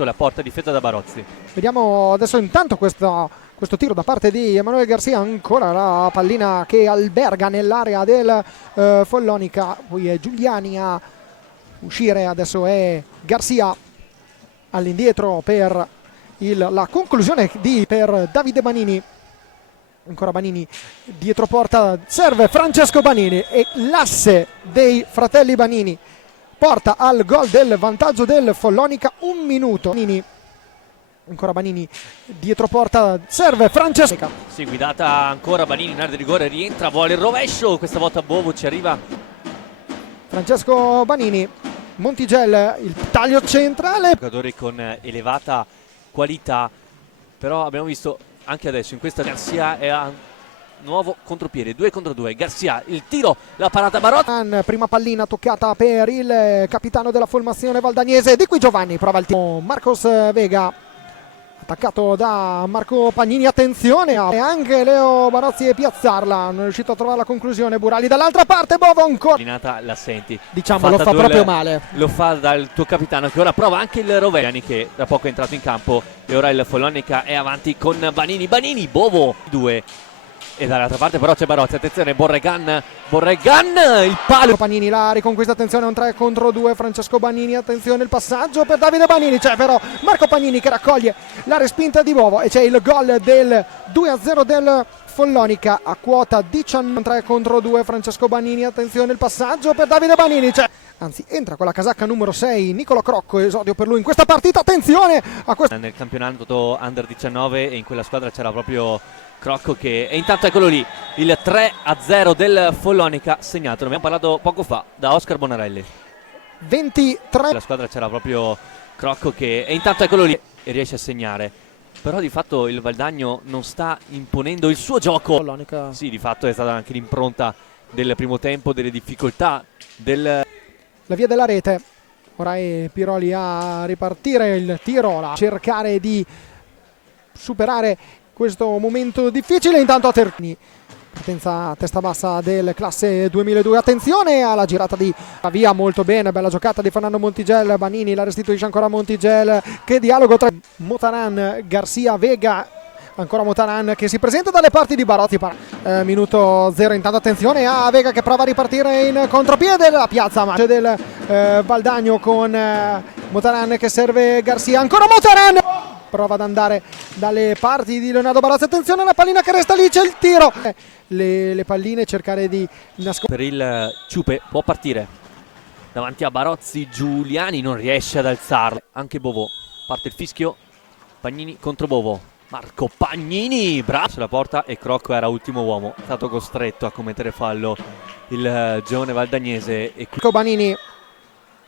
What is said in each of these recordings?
verso la porta difesa da Barozzi. Vediamo adesso intanto questo tiro da parte di Emanuele Garcia, ancora la pallina che alberga nell'area del Follonica, poi è Giuliani a uscire, adesso è Garcia all'indietro per la conclusione per Davide Banini. Ancora Banini dietro porta, serve Francesco Banini e l'asse dei fratelli Banini porta al gol del vantaggio del Follonica. 1 minuto. Banini. Ancora Banini dietro porta, serve Francesco. Sì, guidata ancora Banini in area di rigore, rientra, vuole il rovescio, questa volta Bovo ci arriva. Francesco Banini, Montigel, il taglio centrale. Giocatori con elevata qualità, però abbiamo visto anche adesso in questa Garcia è a nuovo contropiede, 2 contro 2. Garcia, il tiro, la parata Barozzi. Prima pallina toccata per il capitano della formazione valdagnese, di qui Giovanni prova il tiro. Marcos Vega attaccato da Marco Pagnini, attenzione, e anche Leo Barozzi e piazzarla, non è riuscito a trovare la conclusione. Burali dall'altra parte, Bovo ancora. La senti, diciamo lo fa proprio male. Lo fa dal tuo capitano che ora prova anche il Rovellani che da poco è entrato in campo e ora il Follonica è avanti con Banini, Bovo 2. E dall'altra parte però c'è Barozzi, attenzione, Borregan, il palo. Panini la riconquista, attenzione, un 3 contro 2, Francesco Banini, attenzione il passaggio per Davide Banini, c'è però Marco Pagnini che raccoglie la respinta di Bovo e c'è il gol del 2-0 del Follonica a quota 19. 3 contro 2, Francesco Banini, attenzione il passaggio per Davide Banini, anzi entra con la casacca numero 6 Nicolo Crocco, esordio per lui in questa partita, attenzione a questo. Nel campionato Under 19 e in quella squadra c'era proprio Crocco e intanto eccolo lì il 3-0 del Follonica segnato, ne abbiamo parlato poco fa, da Oscar Bonarelli. 23. La squadra c'era proprio Crocco e intanto eccolo lì e riesce a segnare, però di fatto il Valdagno non sta imponendo il suo gioco. Follonica. Sì, di fatto è stata anche l'impronta del primo tempo, delle difficoltà la via della rete, ora è Piroli a ripartire il tiro, a cercare di superare questo momento difficile. Intanto a Terni, partenza a testa bassa del classe 2002, attenzione alla girata di via, molto bene, bella giocata di Fernando Montigel. Banini la restituisce ancora a Montigel, che dialogo tra Motaran, Garcia, Vega, ancora Motaran che si presenta dalle parti di Barozzi. Minuto 0, intanto attenzione a Vega che prova a ripartire in contropiede, la piazza ma del Valdagno con Motaran che serve Garcia, ancora Motaran prova ad andare dalle parti di Leonardo Barozzi, attenzione alla pallina che resta lì, c'è il tiro, le palline, cercare di nascondere. Per il Ciupe può partire davanti a Barozzi, Giuliani non riesce ad alzarlo, anche Bovo, parte il fischio, Pagnini contro Bovo, Marco Pagnini, bravo sulla porta e Crocco era ultimo uomo, è stato costretto a commettere fallo il giovane valdagnese. E qui Banini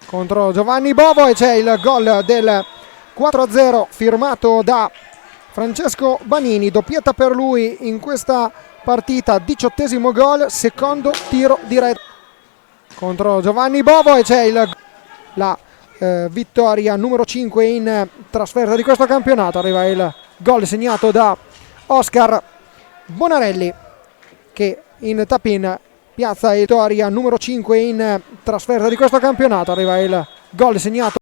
contro Giovanni Bovo e c'è il gol del 4-0 firmato da Francesco Banini, doppietta per lui in questa partita, 18° gol, secondo tiro diretto contro Giovanni Bovo e c'è la vittoria numero 5 in trasferta di questo campionato. Arriva il gol segnato da Oscar Bonarelli che in tap-in piazza vittoria numero 5 in trasferta di questo campionato. Arriva il gol segnato